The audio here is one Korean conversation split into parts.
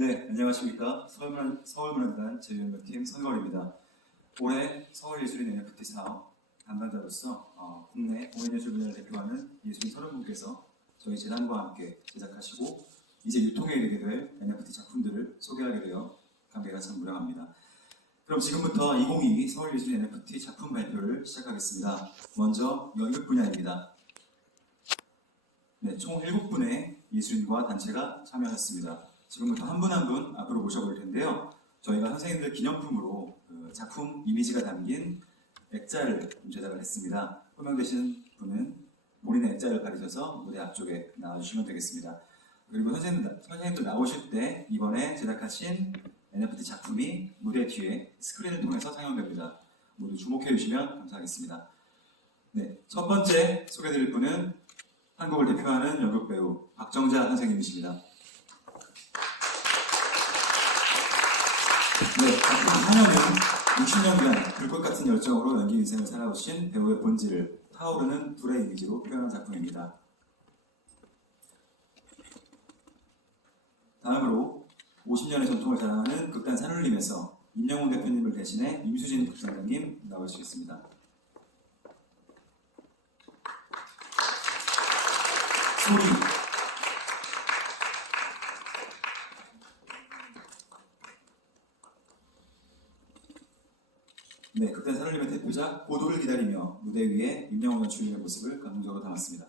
네, 안녕하십니까. 서울문, 서울문화재단 제6연구팀 선걸입니다. 올해 서울예술인 NFT 사업 담당자로서 어, 국내 공연예술 분야를 대표하는 예술인 30분께서 저희 재단과 함께 제작하시고 이제 유통에 이르게 될 NFT 작품들을 소개하게 되어 감회가 참 무량합니다. 그럼 지금부터 2022 서울예술인 NFT 작품 발표를 시작하겠습니다. 먼저 연극 분야입니다. 네, 총 7분의 예술인과 단체가 참여했습니다. 지금부터 한분 한 분 앞으로 모셔볼 텐데요. 저희가 선생님들 기념품으로 그 작품 이미지가 담긴 액자를 좀 제작을 했습니다. 호명되신 분은 본인의 액자를 가리셔서 무대 앞쪽에 나와주시면 되겠습니다. 그리고 선생님, 선생님도 나오실 때 이번에 제작하신 NFT 작품이 무대 뒤에 스크린을 통해서 상영됩니다. 모두 주목해 주시면 감사하겠습니다. 네, 첫 번째 소개드릴 분은 한국을 대표하는 연극 배우 박정자 선생님이십니다. 네, 하녀는 60년간 불꽃 같은 열정으로 연기 인생을 살아오신 배우의 본질을 타오르는 불의 이미지로 표현한 작품입니다. 다음으로 50년의 전통을 자랑하는 극단 산울림에서 임영웅 대표님을 대신해 임수진 부장님 나오시겠습니다. 소리 네, 극단 대표작 고도를 기다리며 무대 위에 임영웅 연출님의 모습을 감동적으로 담았습니다.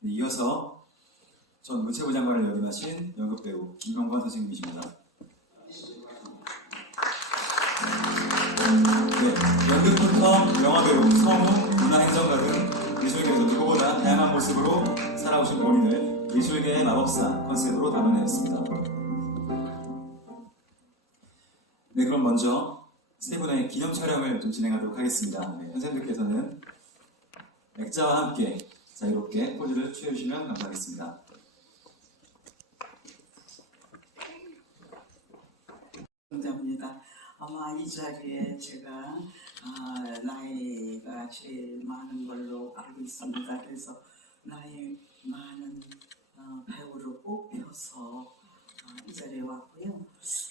네, 이어서 전 문체부 장관을 역임하신 연극 배우 김병관 선생님이십니다. 네, 연극부터 영화배우, 성우, 문화행정가 등 예술계에서 누구보다 다양한 모습으로 살아오신 본인을 예술계의 마법사 컨셉으로 담아내었습니다. 네, 그럼 먼저 세 분의 기념 촬영을 좀 진행하도록 하겠습니다. 네, 선생님들께서는 액자와 함께 자유롭게 포즈를 취해주시면 감사하겠습니다. 감사합니다. 아마 이 자리에 제가 아, 나이가 제일 많은 걸로 알고 있습니다. 그래서 이 자리에 왔고요.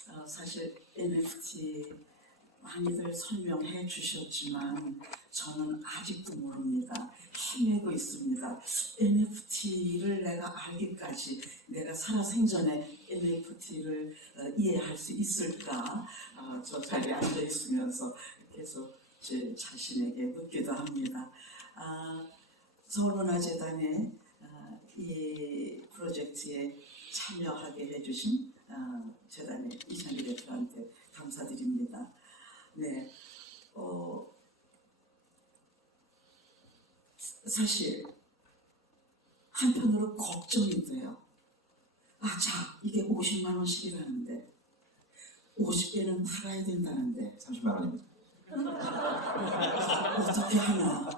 어, 사실 NFT 많이들 설명해 주셨지만 저는 아직도 모릅니다. 헤매고 있습니다. NFT를 내가 알기까지 내가 살아생전에 NFT를 어, 이해할 수 있을까? 어, 저 자리에 앉아 있으면서 계속 제 자신에게 묻기도 합니다. 아, 서울문화재단의 아, 이 프로젝트에 참여하게 해주신 아, 재단의 이창기 대표한테 감사드립니다. 네, 어, 사실 한편으로 걱정이 돼요. 아, 자, 이게 50만 원씩이라는데 50개는 팔아야 된다는데 30만 원입니다. 어떻게 하나?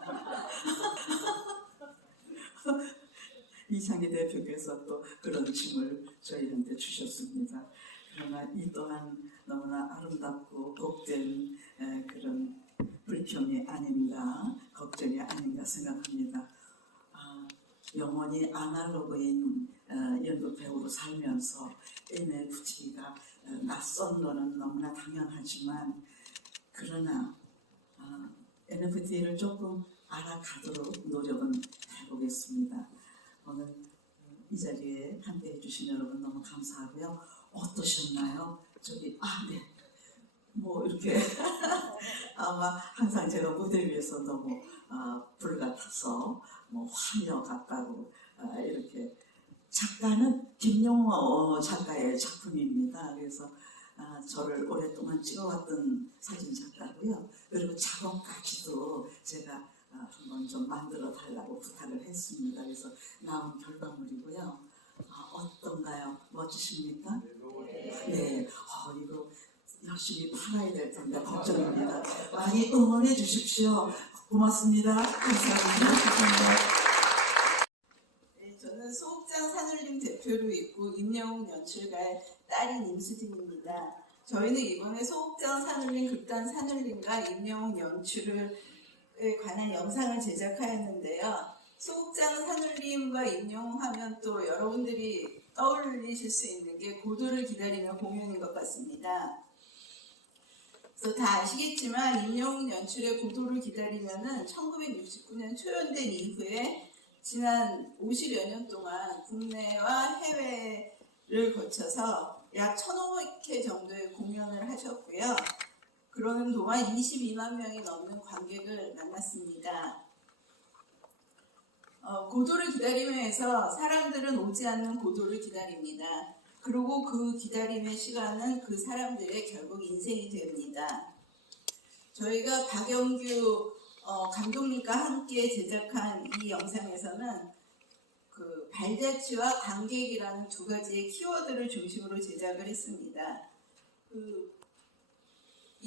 이창기 대표께서 또 그런 춤을 저희한테 주셨습니다. 그러나 이 또한 너무나 아름답고 복된 에, 그런 불평이 아닌가, 걱정이 아닌가 생각합니다. 아, 영원히 아날로그인 어, 연극 배우로 살면서 NFT가 어, 낯선 거는 너무나 당연하지만 그러나 아, NFT를 조금 알아가도록 노력은 해보겠습니다. 오늘 음, 이 자리에 함께 해주신 여러분 너무 감사하고요. 어떠셨나요? 저기 아 네. 뭐 이렇게 아마 항상 제가 무대 위에서 너무 아, 불 같아서 뭐 화녀 같다고 아, 이렇게 작가는 김용호 작가의 작품입니다. 그래서 아, 저를 오랫동안 찍어왔던 사진 작가고요. 그리고 작업까지도 제가 아, 한번 좀 만들어 달라고 부탁을 했습니다. 그래서 나온 결과물이고요. 아, 어떤가요? 멋지십니까? 네, 어, 이거 열심히 팔아야 될 텐데 걱정입니다. 많이 응원해 주십시오. 고맙습니다. 감사합니다. 감사합니다. 네, 저는 소극장 산울림 대표로 있고 임영웅 연출가의 딸인 임수진입니다. 저희는 이번에 소극장 산울림 극단 산울림과 임영웅 연출을 관한 영상을 제작하였는데요. 소극장 산울림과 임영하면 또 여러분들이 떠올리실 수 있는 게 고도를 기다리며 공연인 것 같습니다. 그래서 다 아시겠지만 임영웅 연출의 고도를 기다리면은 1969년 초연된 이후에 지난 50여 년 동안 국내와 해외를 거쳐서 약 1,500회 정도의 공연을 하셨고요. 그러는 동안 22만 명이 넘는 관객을 만났습니다. 어, 고도를 기다리면서 사람들은 오지 않는 고도를 기다립니다. 그리고 그 기다림의 시간은 그 사람들의 결국 인생이 됩니다. 저희가 박영규 어, 감독님과 함께 제작한 이 영상에서는 그 발자취와 관객이라는 두 가지의 키워드를 중심으로 제작을 했습니다. 그,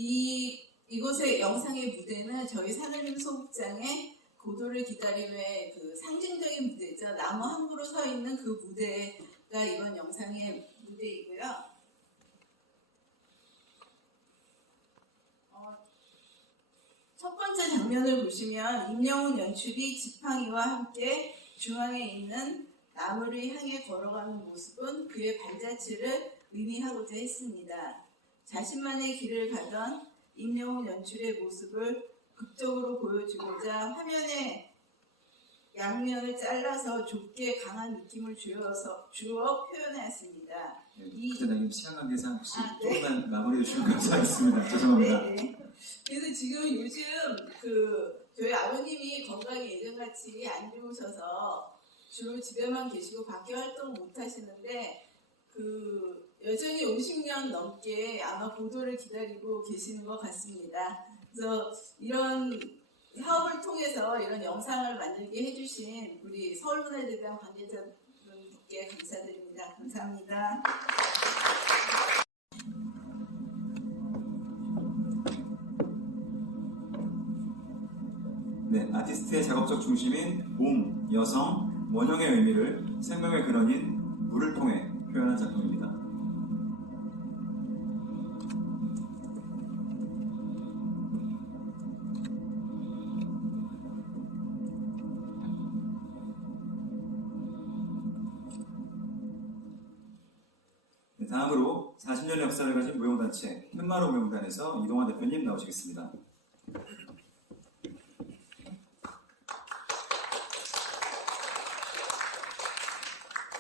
이, 이곳의 영상의 무대는 저희 산울림 소극장의 고도를 기다림의 그 상징적인 무대죠. 나무 한 그루 서 있는 그 무대가 이번 영상의 무대이고요. 어, 첫 번째 장면을 보시면 임영훈 연출이 지팡이와 함께 중앙에 있는 나무를 향해 걸어가는 모습은 그의 발자취를 의미하고자 했습니다. 자신만의 길을 가던 임영훈 연출의 모습을 극적으로 보여주고자 화면에 양면을 잘라서 좁게 강한 느낌을 주어서 주어 표현하였습니다. 네, 이- 기자님 시간 관계상 혹시 아, 네. 조금만 마무리해 주시면 감사하겠습니다. 죄송합니다. 네네. 그래서 지금 요즘 그 저희 아버님이 건강이 예전같이 안 좋으셔서 주로 집에만 계시고 밖에 활동 못 하시는데 그 여전히 50년 넘게 아마 보도를 기다리고 계시는 것 같습니다. 그래서 이런 사업을 통해서 이런 영상을 만들게 해주신 우리 서울문화재단 관계자분께 감사드립니다. 감사합니다. 네, 아티스트의 작업적 중심인 몸, 여성, 원형의 의미를 생명의 근원인 물을 통해 표현한 작품입니다. 30년의 역사를 가진 무용단체 팻마루 무용단에서 이동환 대표님 나오시겠습니다.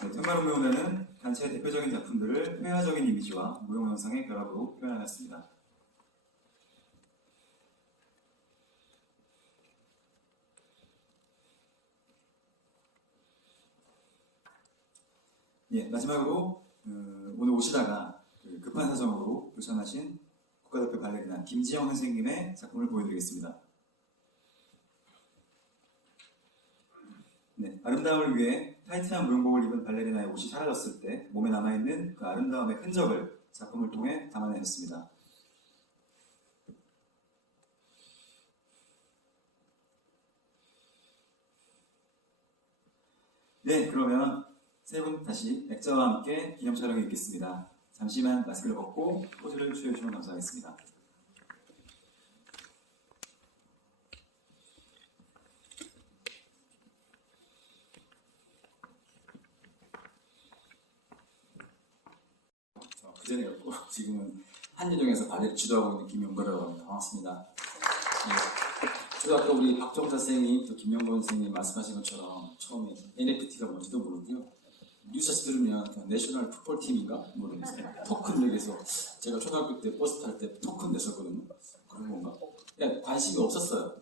네, 팻마루 무용단은 단체의 대표적인 작품들을 회화적인 이미지와 무용 영상의 결합으로 표현하였습니다. 예, 마지막으로 어, 오늘 오시다가 그 급한 사정으로 불참하신 국가대표 발레리나 김지영 선생님의 작품을 보여드리겠습니다. 네, 아름다움을 위해 타이트한 무용복을 입은 발레리나의 옷이 사라졌을 때 몸에 남아있는 그 아름다움의 흔적을 작품을 통해 담아내셨습니다. 네, 그러면 세 분 다시 액자와 함께 기념 촬영이 있겠습니다. 잠시만 마스크를 벗고 포즈를 취해주시면 감사하겠습니다. 저 그전이었고 지금은 한예종에서 발레를 지도하고 있는 김용거라고 합니다. 반갑습니다. 네. 초등학교 우리 박정자 선생님 또 김용건 선생님 말씀하신 것처럼 처음에 NFT가 뭔지도 모르고요. 뉴스에서 들으면 그냥 내셔널 풋볼 팀인가 모르겠어요. 토큰 내기에서 제가 초등학교 때 버스 탈 때 토큰 냈었거든요. 그런 건가? 그냥 관심이 없었어요.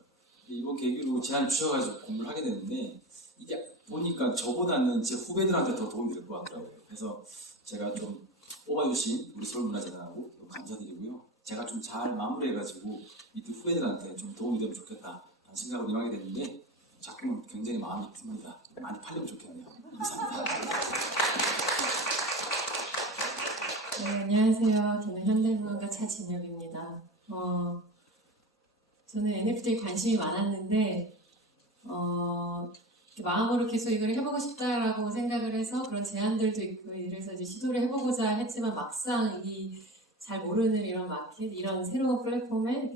이번 계기로 제안 주셔가지고 공부를 하게 됐는데 이게 보니까 저보다는 제 후배들한테 더 도움이 될 것 같더라고요. 그래서 제가 좀 뽑아주신 우리 서울문화재단하고 감사드리고요. 제가 좀 잘 마무리해가지고 밑에 후배들한테 좀 도움이 되면 좋겠다 하는 생각으로 임하게 됐는데 작품은 굉장히 마음이 듭니다. 많이 팔리면 좋겠네요. 감사합니다. 네, 안녕하세요. 저는 현대무용가 차진혁입니다. 어, 저는 NFT에 관심이 많았는데, 어, 마음으로 계속 이걸 해보고 싶다라고 생각을 해서 그런 제안들도 있고, 이래서 이제 시도를 해보고자 했지만 막상 이 잘 모르는 이런 마켓, 이런 새로운 플랫폼에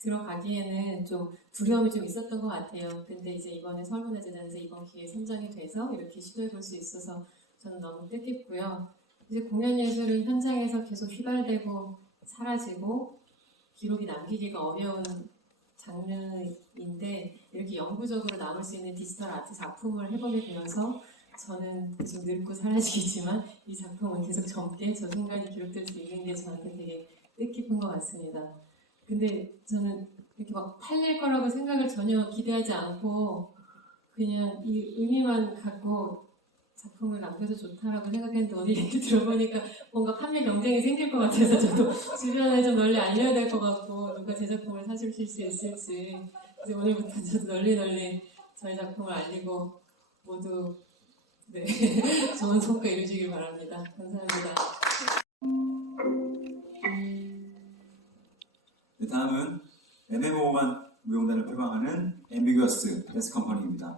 들어가기에는 좀 두려움이 좀 있었던 것 같아요. 근데 이제 이번에 설문화재단에서 이번 기회에 선정이 돼서 이렇게 시도해 볼 수 있어서 저는 너무 뜻깊고요. 이제 공연 예술은 현장에서 계속 휘발되고 사라지고 기록이 남기기가 어려운 장르인데 이렇게 영구적으로 남을 수 있는 디지털 아트 작품을 해보게 되어서 저는 계속 늙고 사라지겠지만 이 작품은 계속 젊게 저 순간이 기록될 수 있는 게 저한테 되게 뜻깊은 것 같습니다. 근데 저는 이렇게 막 팔릴 거라고 생각을 전혀 기대하지 않고 그냥 이 의미만 갖고 작품을 남겨도 좋다라고 생각했는데 오늘 얘기 들어보니까 뭔가 판매 경쟁이 생길 것 같아서 저도 주변에 좀 널리 알려야 될 것 같고 누가 제 작품을 사주실 수 있을지 이제 오늘부터 저도 널리 널리 저희 작품을 알리고 모두 네 좋은 성과 이루시길 바랍니다. 감사합니다. 다음은 MMO만 무용단을 표방하는 앰비규어스 댄스 컴퍼니입니다.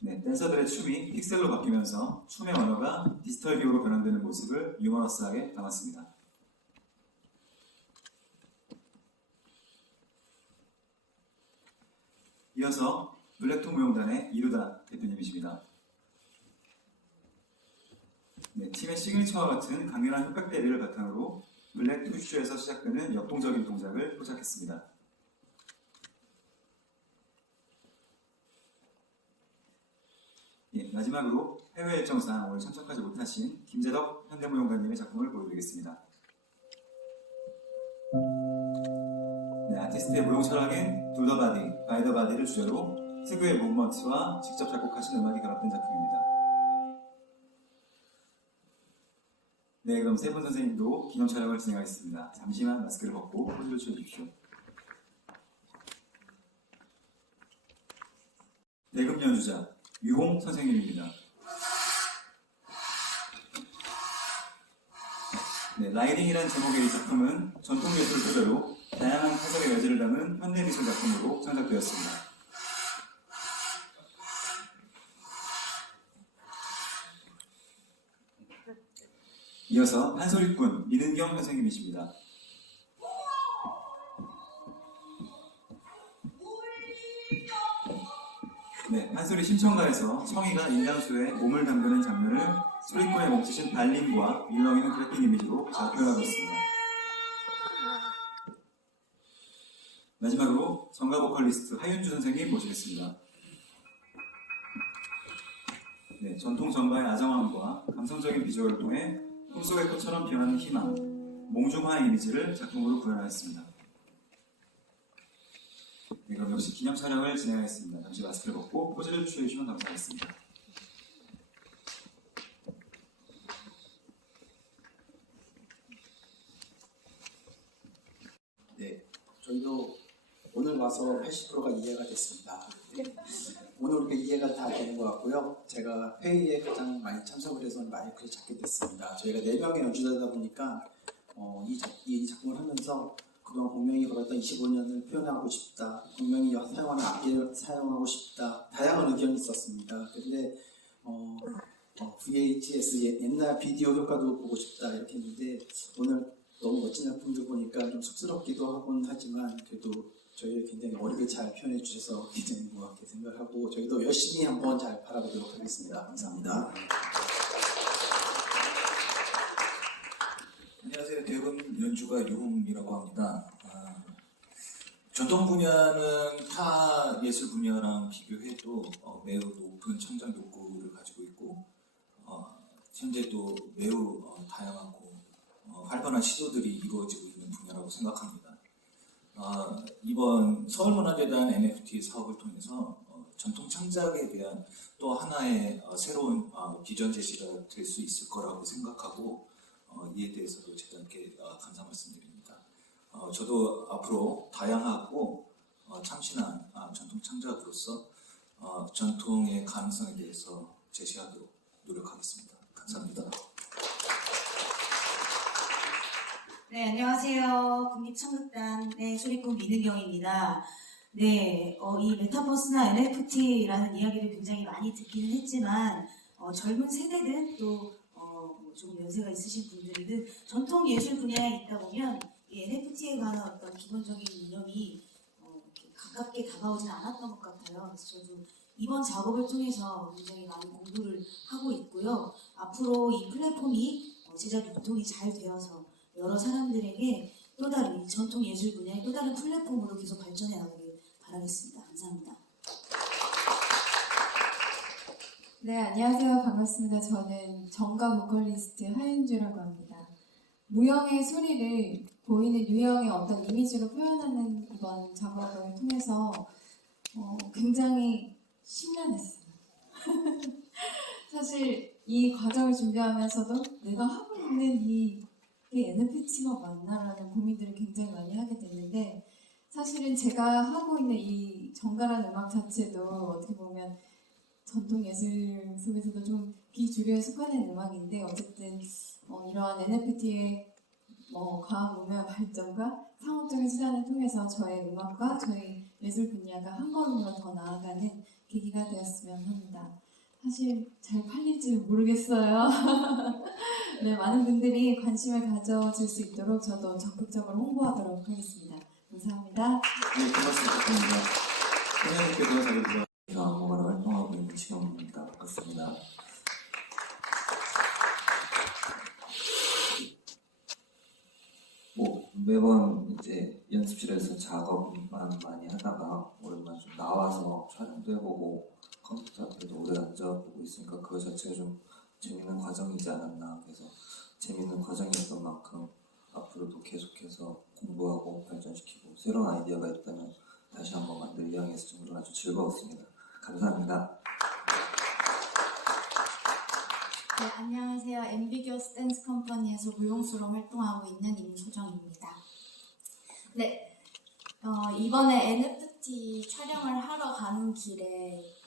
네, 댄서들의 춤이 픽셀로 바뀌면서 춤의 언어가 디지털 기호로 변환되는 모습을 유머러스하게 담았습니다. 이어서 블랙톤 무용단의 이루다 대표님이십니다. 네, 팀의 시그니처와 같은 강렬한 흑백 대비를 바탕으로 블랙 투슈에서 시작되는 역동적인 동작을 포착했습니다. 예, 마지막으로 해외 일정상 오늘 참석하지 못하신 김재덕 현대무용가님의 작품을 보여드리겠습니다. 네, 아티스트의 무용 철학인 둘더 바디, 바이더 바디를 주제로 특유의 무브먼트와 직접 작곡하신 음악이 결합된 작품입니다. 네, 그럼 세 분 선생님도 기념 촬영을 진행하겠습니다. 잠시만 마스크를 벗고 포즈를 취해주십시오. 대금 연주자 유홍 선생님입니다. 네, 라이딩이란 제목의 이 작품은 전통 예술 소재로 다양한 해석의 여지를 담은 현대 미술 작품으로 창작되었습니다. 이어서 한소리꾼 민은경 선생님이십니다. 네, 한소리 심청가에서 성희가 인장수에 몸을 담그는 장면을 소리꾼에 몸짓인 발림과 일렁이는 그래픽 이미지로 잘 표현하고 있습니다. 마지막으로 정가 보컬리스트 하윤주 선생님 모시겠습니다. 네, 전통 전가의 아정함과 감성적인 비주얼을 통해 꿈속의 꽃처럼 변하는 희망, 몽중화 이미지를 작품으로 구현하였습니다. 네, 그럼 역시 기념 촬영을 진행하겠습니다. 잠시 마스크를 벗고 포즈를 취해주시면 감사하겠습니다. 네, 저희도 오늘 와서 80%가 이해가 됐습니다. 네. 오늘 이렇게 이해가 다 되는 것 같고요. 제가 회의에 가장 많이 참석을 해서 마이크를 잡게 됐습니다. 저희가 네 명의 연주자다 보니까 어, 이, 작, 이 작품을 하면서 그동안 공명이 걸었던 25년을 표현하고 싶다. 공명이 사용하는 악기를 사용하고 싶다. 다양한 의견이 있었습니다. 그런데 어, 어, VHS 예- 옛날 비디오 효과도 보고 싶다 이렇게 했는데 오늘 너무 멋진 작품들 보니까 좀 쑥스럽기도 하곤 하지만 그래도 저희를 굉장히 어리게 잘 표현해 주셔서 굉장히 고맙게 생각하고 저희도 열심히 한번 잘 바라보도록 하겠습니다. 감사합니다. 안녕하세요. 대금 연주가 유홍이라고 합니다. 아, 전통 분야는 타 예술 분야랑 비교해도 어, 매우 높은 창작 욕구를 가지고 있고 어, 현재도 매우 어, 다양하고 어, 활발한 시도들이 이루어지고 있는 분야라고 생각합니다. 아, 이번 서울문화재단 NFT 사업을 통해서 어, 전통 창작에 대한 또 하나의 어, 새로운 어, 비전 제시가 될 수 있을 거라고 생각하고 어, 이에 대해서도 재단께 어, 감사 말씀드립니다. 어, 저도 앞으로 다양하고 어, 참신한 아, 전통 창작으로서 어, 전통의 가능성에 대해서 제시하도록 노력하겠습니다. 감사합니다. 네, 안녕하세요. 국립창극단의 소리꾼 민은경입니다. 네, 어, 이 메타버스나 NFT라는 이야기를 굉장히 많이 듣기는 했지만, 어, 젊은 세대든 또, 어, 뭐 조금 연세가 있으신 분들이든 전통 예술 분야에 있다 보면 이 NFT에 관한 어떤 기본적인 이념이 어, 가깝게 다가오진 않았던 것 같아요. 그래서 저도 이번 작업을 통해서 굉장히 많은 공부를 하고 있고요. 앞으로 이 플랫폼이 어, 제작 유통이 잘 되어서 여러 사람들에게 또 다른 이 전통 예술 분야의 또 다른 플랫폼으로 계속 발전해 나가길 바라겠습니다. 감사합니다. 네, 안녕하세요. 반갑습니다. 저는 정가 보컬리스트 하윤주라고 합니다. 무형의 소리를 보이는 유형의 어떤 이미지로 표현하는 이번 작업을 통해서 어, 굉장히 심란했어요. 사실 이 과정을 준비하면서도 내가 하고 있는 이 이게 NFT가 맞나라는 고민들을 굉장히 많이 하게 됐는데 사실은 제가 하고 있는 이 정갈한 음악 자체도 어떻게 보면 전통 예술 속에서도 좀 비주류에 속하는 음악인데 어쨌든 어, 이러한 NFT의 뭐 과학 문명 발전과 상업적인 수단을 통해서 저의 음악과 저의 예술 분야가 한 걸음으로 더 나아가는 계기가 되었으면 합니다. 사실 잘 팔릴지 모르겠어요. 네, 많은 분들이 관심을 가져줄 수 있도록 저도 적극적으로 홍보하도록 하겠습니다. 감사합니다. 네, 고맙습니다. 부탁드립니다. 선생님께서 자기 들어 제가 안무가로 활동하고 있는 지금입니다. 반갑습니다. 뭐 매번 이제 연습실에서 작업만 많이 하다가 오랜만에 좀 나와서 촬영도 해보고 컴퓨터 앞에도 오래 앉아보고 있으니까 그거 자체가 좀 재밌는 과정이지 않았나 그래서 재밌는 과정이었던 만큼 앞으로도 계속해서 공부하고 발전시키고 새로운 아이디어가 있다면 다시 한번 만들 예정에서 좀 아주 즐거웠습니다. 감사합니다. 네, 안녕하세요. 엠비겨스 댄스 컴퍼니에서 무용수로 활동하고 있는 임소정입니다. 네, 어, 이번에 NFT 촬영을 하러 가는 길에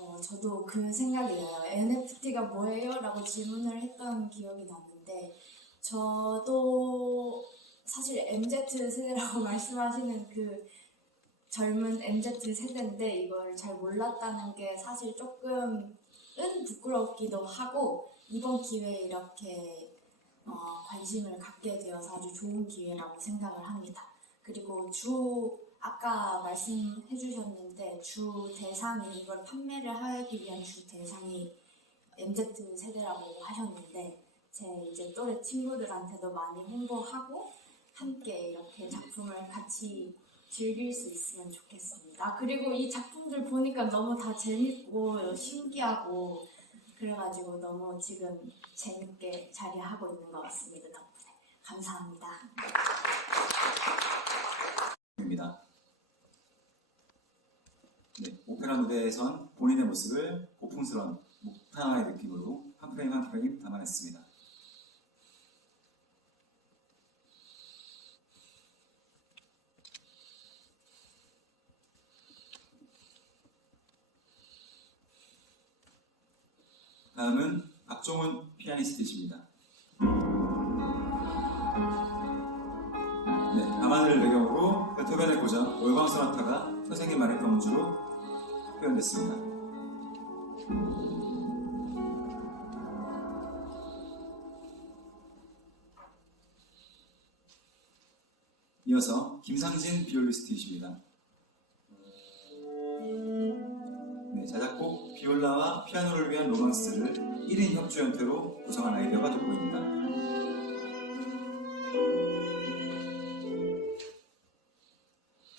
어, 저도 그 생각이 나요. NFT가 뭐예요? 라고 질문을 했던 기억이 났는데 저도 사실 MZ 세대라고 말씀하시는 그 젊은 MZ 세대인데 이걸 잘 몰랐다는 게 사실 조금 은 부끄럽기도 하고 이번 기회에 이렇게 어, 관심을 갖게 되어서 아주 좋은 기회라고 생각을 합니다. 그리고 주 아까 말씀해 주셨는데 주 대상이 이걸 판매를 하기 위한 주 대상이 MZ 세대라고 하셨는데 제 이제 또래 친구들한테도 많이 홍보하고 함께 이렇게 작품을 같이 즐길 수 있으면 좋겠습니다. 그리고 이 작품들 보니까 너무 다 재밌고 신기하고 그래가지고 너무 지금 재밌게 자리하고 있는 것 같습니다. 덕분에 감사합니다. 네, 오페라 무대에선 본인의 모습을 고풍스러운 목탄화의 느낌으로 한 프레임 한 프레임 담아냈습니다. 다음은 박종훈 피아니스트이십니다. 네, 밤하늘을 배경으로 베토벤의 고전 월광 소나타가 선생님 말의 경주로 표현됐습니다. 이어서 김상진 비올리스트이십니다. 네, 자작곡 비올라와 피아노를 위한 로망스를 1인 협주 형태로 구성한 아이디어가 돋보입니다.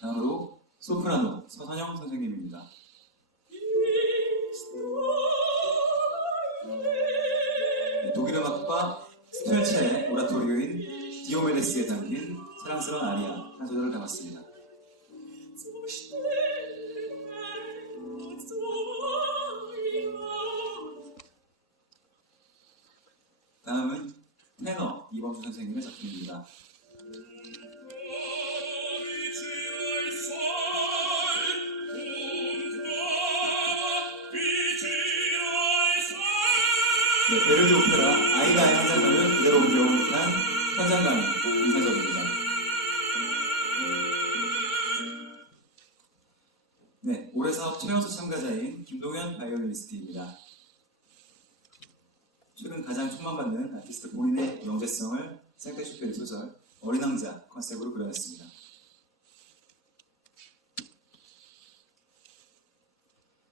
다음으로 소프라노 서선영 선생님입니다. 디오메데스에 담긴 사랑스러운 아리아 한 소절을 담았습니다. 다음은 테너 이범수 선생님의 작품입니다. 네, 베르디 오페라 아이다의 한 장면을 그대로 옮겨온 듯한 현장감이 인상적입니다. 네, 올해 사업 최연소 참가자인 김동현 바이올리니스트입니다. 최근 가장 촉망받는 아티스트 본인의 명제성을 생각시켜낸 소설 어린 왕자 컨셉으로 그려냈습니다.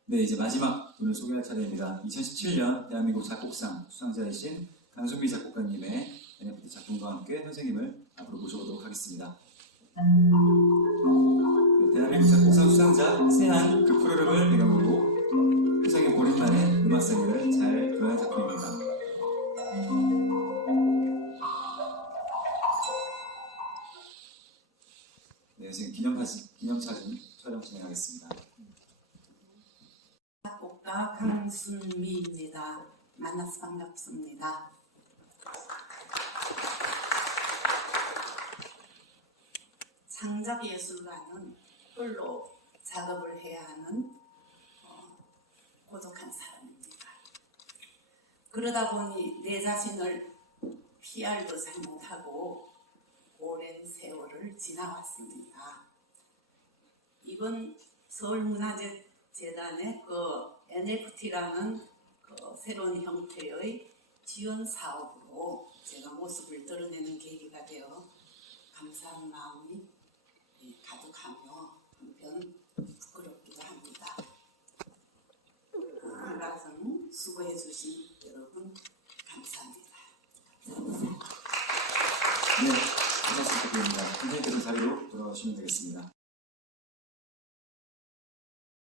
네, 이제 마지막 분을 소개할 차례입니다. 2017년 대한민국 작곡상 수상자이신 강순미 작곡가님의 NFT 작품과 함께 선생님을 앞으로 모셔보도록 하겠습니다. 네, 대한민국 작곡상 수상자 세한 그 푸르름을 배경으로 선생님 본인만의 음악 세계를 잘 그려낸 작품입니다. 네, 지금 기념사진, 기념사진 촬영 진행하겠습니다. 작곡가 강순미입니다. 만나서 반갑습니다. 창작 예술가는 홀로 작업을 해야 하는 어, 고독한 사람입니다. 그러다 보니 내 자신을 PR도 잘 못하고 오랜 세월을 지나왔습니다. 이번 서울문화재단의 그 NFT라는 그 새로운 형태의 지원 사업으로 제가 모습을 드러내는 계기가 되어 감사한 마음이 예, 가득하며 한편 부끄럽기도 합니다. 방송 수고해 주신 여러분 감사합니다. 네, 수고하셨습니다. 선생님께서 자리로 돌아가시면 되겠습니다.